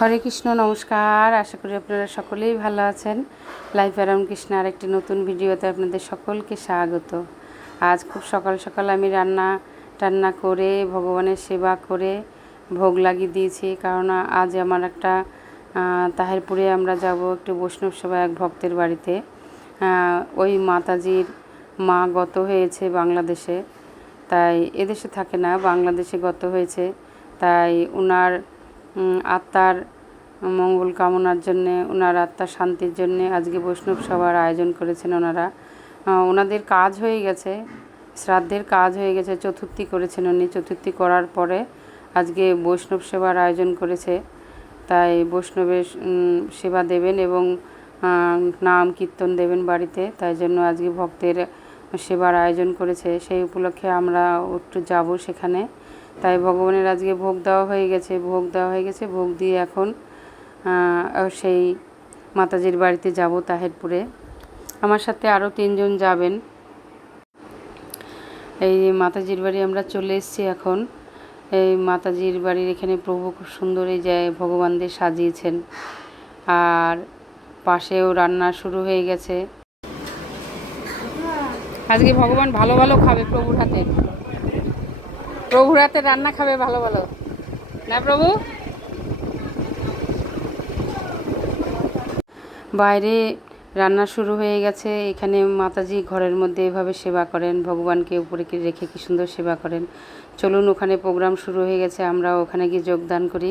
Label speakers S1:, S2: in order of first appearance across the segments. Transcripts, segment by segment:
S1: হরে কৃষ্ণ, নমস্কার। আশা করি আপনারা সকলেই ভালো আছেন। লাইফ অ্যারাউন্ড কৃষ্ণ আর একটি নতুন ভিডিওতে আপনাদের সকলকে স্বাগত। আজ খুব সকাল সকাল আমি রান্না টান্না করে, ভগবানের সেবা করে ভোগ লাগিয়ে দিয়েছি। কারণ আজ আমার একটা তাহেরপুরে আমরা যাব একটু বৈষ্ণব সেবা এক ভক্তের বাড়িতে। ওই মাতাজির মা গত হয়েছে বাংলাদেশে। তাই এদেশে থাকে না, বাংলাদেশে গত হয়েছে। তাই ওনার আত্মার মঙ্গল কামনার জন্যে ওনার আত্মার শান্তির জন্যে আজকে বৈষ্ণব সভার আয়োজন করেছেন ওনারা। ওনাদের কাজ হয়ে গেছে, শ্রাদ্ধের কাজ হয়ে গেছে, চতুর্থী করেছেন উনি। চতুর্থী করার পরে আজকে বৈষ্ণব সেবার আয়োজন করেছে। তাই বৈষ্ণবের সেবা দেবেন এবং নাম কীর্তন দেবেন বাড়িতে। তাই জন্য আজকে ভক্তের সেবার আয়োজন করেছে। সেই উপলক্ষে আমরা একটু যাব সেখানে। তাই ভগবানের আজকে ভোগ দেওয়া হয়ে গেছে, ভোগ দেওয়া হয়ে গেছে, ভোগ দিয়ে এখন সেই মাতাজির বাড়িতে যাব তাহেরপুরে। আমার সাথে আরও তিনজন যাবেন। এই মাতাজির বাড়ি আমরা চলে এসেছি এখন। এই মাতাজির বাড়ির এখানে প্রভু খুব সুন্দর এই যে ভগবানদের সাজিয়েছেন। আর পাশেও রান্না শুরু হয়ে গেছে। আজকে ভগবান ভালো ভালো খাবে প্রভুর হাতে। প্রভুর হাতে রান্না খাবে ভালো ভালো। না, প্রভু? বাইরে রান্না শুরু হয়ে গেছে। এখানে মাতাজি ঘরের মধ্যে এভাবে সেবা করেন। ভগবানকে উপরে রেখে কি সুন্দর সেবা করেন। চলুন, ওখানে প্রোগ্রাম শুরু হয়ে গেছে। আমরা ওখানে গিয়ে যোগদান করি।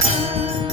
S1: Thank you.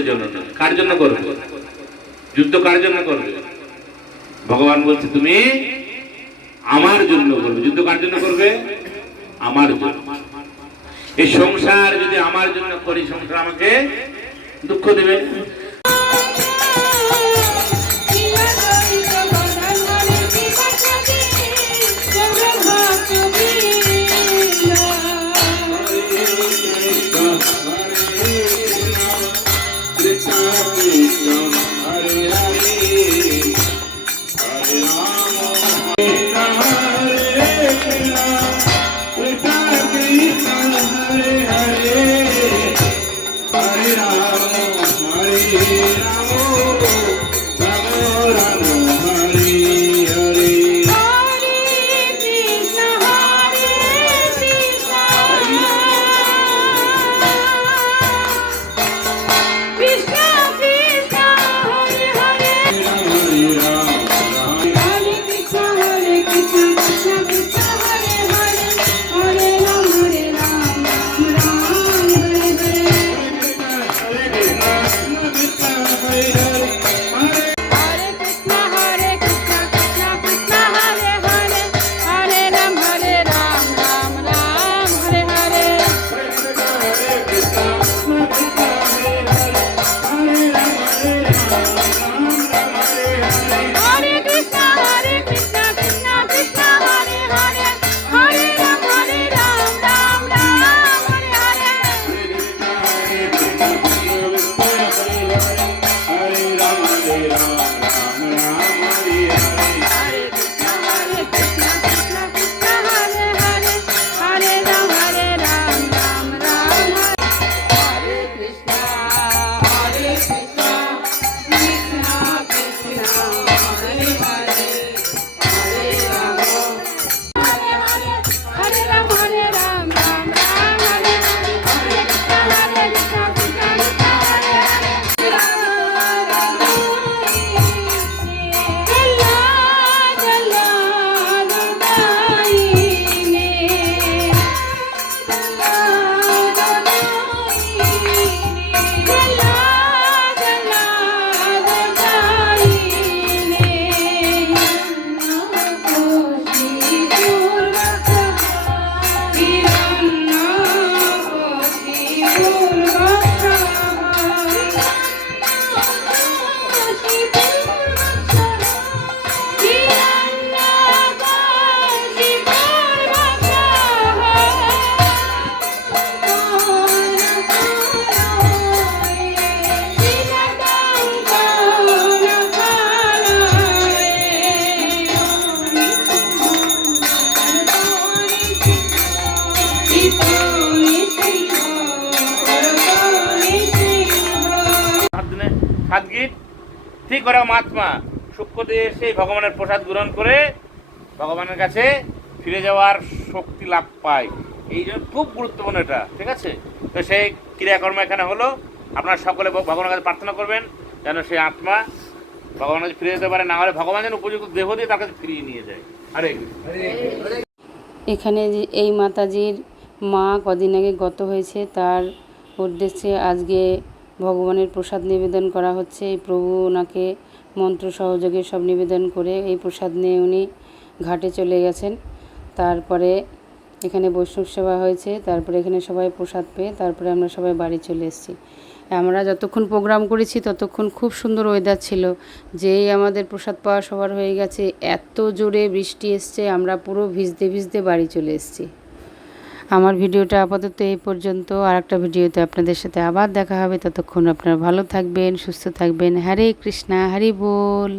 S1: জন্য না কার জন্য করবে? যুদ্ধ কার জন্য করবে? ভগবান বলছে, তুমি আমার জন্য করবে। যুদ্ধ কার জন্য করবে? আমার জন্য। এই সংসার যদি আমার জন্য করি, সংসার আমাকে দুঃখ দেবে মহাত্মা সূক্ষ্মদেহে সেই ভগবানের প্রসাদ গ্রহণ করে ভগবানের কাছে ফিরে যাওয়ার শক্তি লাভ পায়। এই জন্য খুব গুরুত্বপূর্ণ এটা, ঠিক আছে? তো সেই ক্রিয়াকর্ম এখানে হলো। আপনারা সকলে ভগবানের কাছে প্রার্থনা করবেন যেন সেই আত্মা ভগবানের কাছে ফিরে যেতে পারে, না হলে ভগবান যেন উপযুক্ত দেহ দিয়ে তার কাছে ফিরিয়ে নিয়ে যায়। আরে
S2: এখানে যে এই মাতাজির মা কদিন আগে গত হয়েছে, তার উদ্দেশ্যে আজকে ভগবানের প্রসাদ নিবেদন করা হচ্ছে। এই প্রভু ওনাকে মন্ত্র সহযোগে সব নিবেদন করে এই প্রসাদ নিয়ে উনি ঘাটে চলে গেছেন। তারপরে এখানে বৈষ্ণব সেবা হয়েছে, তারপরে এখানে সবাই প্রসাদ পেয়ে তারপরে আমরা সবাই বাড়ি চলে এসেছি। আমরা যতক্ষণ প্রোগ্রাম করেছি ততক্ষণ খুব সুন্দর ওয়েদার ছিল। যেই আমাদের প্রসাদ পাওয়া সবার হয়ে গেছে, এত জোরে বৃষ্টি এসছে, আমরা পুরো ভিজতে ভিজতে বাড়ি চলে এসেছি। আমার ভিডিওটা আপাতত এই পর্যন্ত। আর একটা ভিডিওতে আপনাদের সাথে আবার দেখা হবে। ততক্ষণ আপনারা ভালো থাকবেন, সুস্থ থাকবেন। হরে কৃষ্ণা, হরি বল।